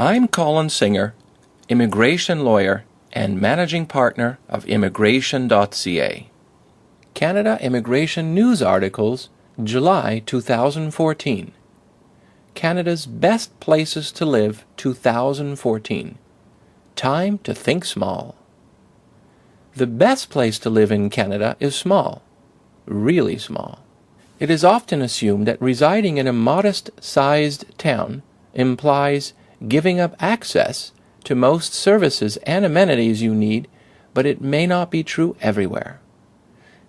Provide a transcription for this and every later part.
I'm Colin Singer, immigration lawyer and managing partner of immigration.ca. Canada Immigration News Articles, July 2014. Canada's Best Places to Live 2014. Time to think small. The best place to live in Canada is small, really small. It is often assumed that residing in a modest-sized town implies giving up access to most services and amenities you need, but it may not be true everywhere.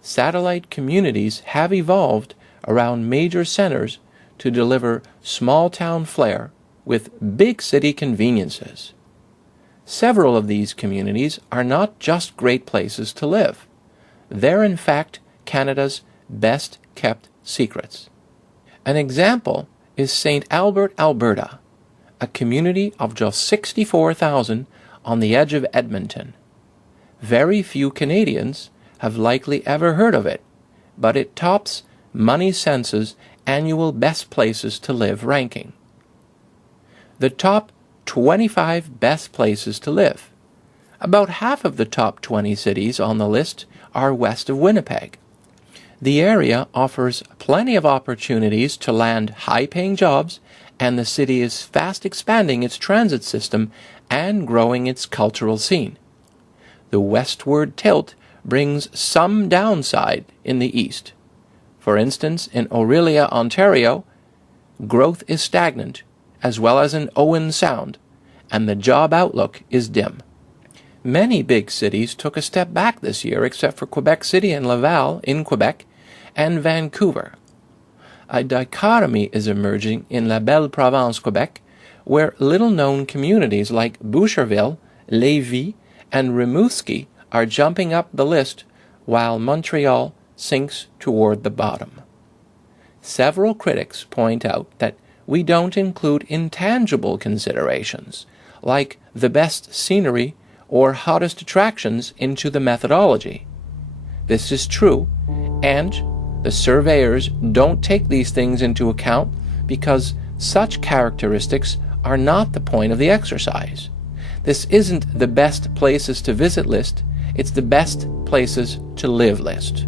Satellite communities have evolved around major centers to deliver small-town flair with big city conveniences. Several of these communities are not just great places to live. They're in fact Canada's best-kept secrets. An example is St. Albert, Alberta, a community of just 64,000 on the edge of Edmonton. Very few Canadians have likely ever heard of it, but it tops Money Sense's annual Best Places to Live ranking. The top 25 best places to live. About half of the top 20 cities on the list are west of Winnipeg. The area offers plenty of opportunities to land high-paying jobs, and the city is fast expanding its transit system and growing its cultural scene. The westward tilt brings some downside in the east. For instance, in Orillia, Ontario, growth is stagnant, as well as in Owen Sound, and the job outlook is dim. Many big cities took a step back this year, except for Quebec City and Laval in Quebec, and Vancouver. A dichotomy is emerging in La Belle Province, Quebec, where little-known communities like Boucherville, Lévis, and Rimouski are jumping up the list, while Montreal sinks toward the bottom. Several critics point out that we don't include intangible considerations, like the best scenery or hottest attractions, into the methodology. This is true, and the surveyors don't take these things into account because such characteristics are not the point of the exercise. This isn't the best places to visit list, it's the best places to live list.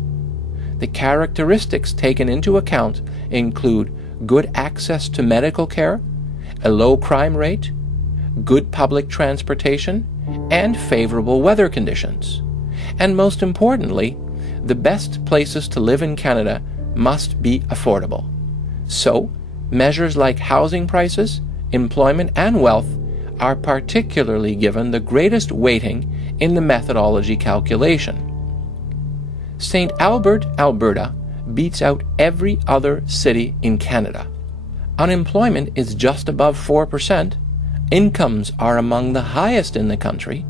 The characteristics taken into account include good access to medical care, a low crime rate, good public transportation, and favorable weather conditions. And most importantly, the best places to live in Canada must be affordable. So, measures like housing prices, employment, and wealth are particularly given the greatest weighting in the methodology calculation. St. Albert, Alberta beats out every other city in Canada. Unemployment is just above 4%, incomes are among the highest in the country,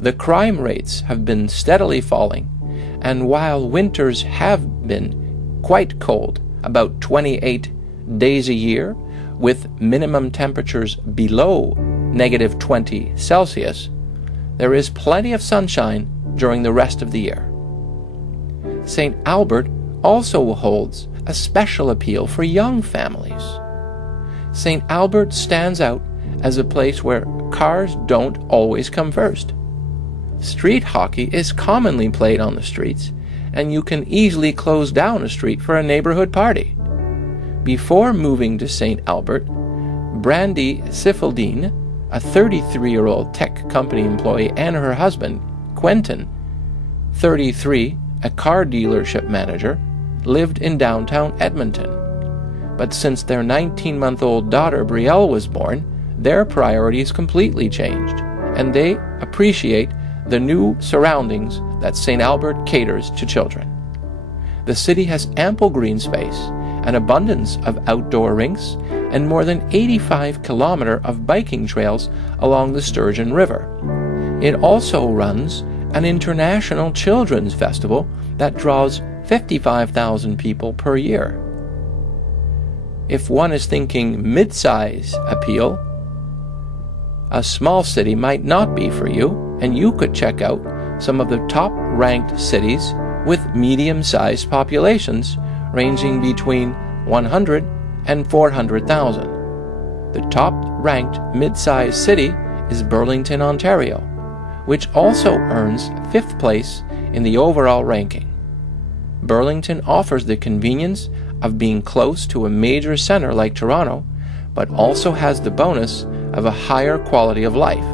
the crime rates have been steadily falling, and while winters have been quite cold, about 28 days a year, with minimum temperatures below -20 Celsius, there is plenty of sunshine during the rest of the year. St. Albert also holds a special appeal for young families. St. Albert stands out as a place where cars don't always come first. Street hockey is commonly played on the streets, and you can easily close down a street for a neighborhood party. Before moving to St. Albert, Brandy Sifildine, a 33-year-old tech company employee, and her husband, Quentin, 33, a car dealership manager, lived in downtown Edmonton. But since their 19-month-old daughter Brielle was born, their priorities completely changed, and they appreciate the new surroundings that St. Albert caters to children. The city has ample green space, an abundance of outdoor rinks, and more than 85 kilometers of biking trails along the Sturgeon River. It also runs an international children's festival that draws 55,000 people per year. If one is thinking mid-size appeal, a small city might not be for you, and you could check out some of the top-ranked cities with medium-sized populations ranging between 100 and 400,000. The top-ranked mid-sized city is Burlington, Ontario, which also earns 5th place in the overall ranking. Burlington offers the convenience of being close to a major center like Toronto, but also has the bonus of a higher quality of life.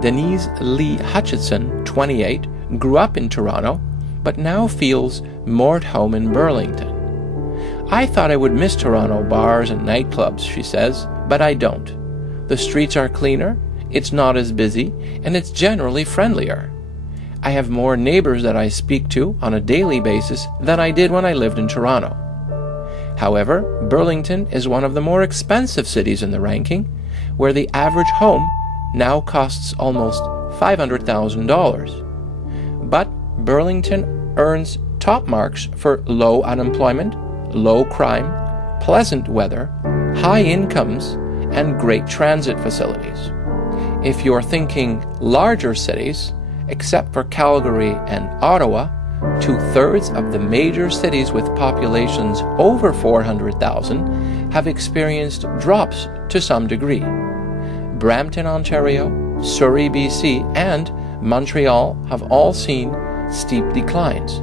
Denise Lee Hutchinson, 28, grew up in Toronto, but now feels more at home in Burlington. "I thought I would miss Toronto bars and nightclubs," she says, "but I don't. The streets are cleaner, it's not as busy, and it's generally friendlier. I have more neighbors that I speak to on a daily basis than I did when I lived in Toronto." However, Burlington is one of the more expensive cities in the ranking, where the average home now costs almost $500,000. But Burlington earns top marks for low unemployment, low crime, pleasant weather, high incomes, and great transit facilities. If you're thinking larger cities, except for Calgary and Ottawa, 2/3 of the major cities with populations over 400,000 have experienced drops to some degree. Brampton, Ontario, Surrey, BC, and Montreal have all seen steep declines.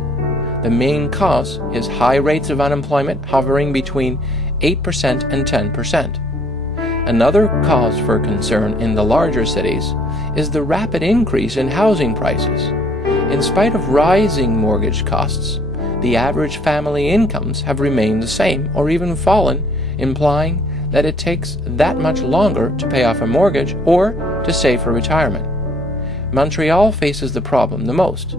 The main cause is high rates of unemployment hovering between 8% and 10%. Another cause for concern in the larger cities is the rapid increase in housing prices. In spite of rising mortgage costs, the average family incomes have remained the same or even fallen, implying that it takes that much longer to pay off a mortgage or to save for retirement. Montreal faces the problem the most.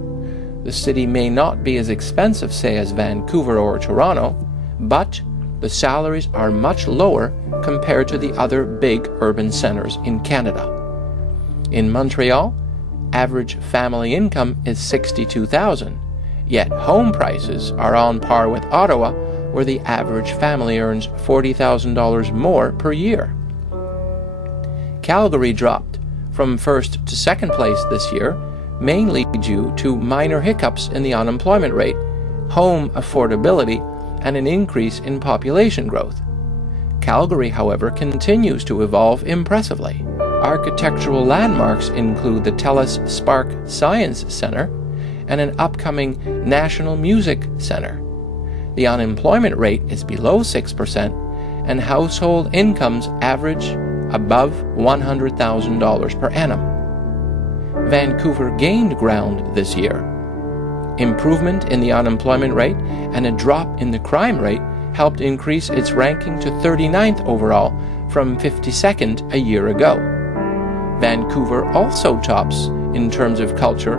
The city may not be as expensive, say, as Vancouver or Toronto, but the salaries are much lower compared to the other big urban centers in Canada. In Montreal, average family income is $62,000, yet home prices are on par with Ottawa, where the average family earns $40,000 more per year. Calgary dropped from 1st to 2nd place this year, mainly due to minor hiccups in the unemployment rate, home affordability, and an increase in population growth. Calgary, however, continues to evolve impressively. Architectural landmarks include the TELUS Spark Science Centre and an upcoming National Music Centre. The unemployment rate is below 6%, and household incomes average above $100,000 per annum. Vancouver gained ground this year. Improvement in the unemployment rate and a drop in the crime rate helped increase its ranking to 39th overall from 52nd a year ago. Vancouver also tops in terms of culture,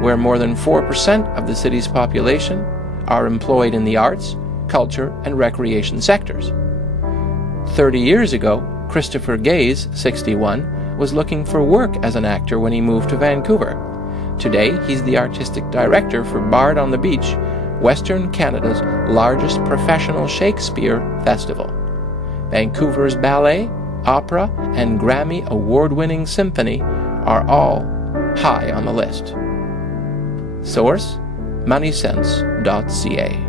where more than 4% of the city's population are employed in the arts, culture, and recreation sectors. 30 years ago, Christopher Gaze, 61, was looking for work as an actor when he moved to Vancouver. Today, he's the artistic director for Bard on the Beach, Western Canada's largest professional Shakespeare festival. Vancouver's ballet, opera, and Grammy award-winning symphony are all high on the list. Source: moneysense.ca.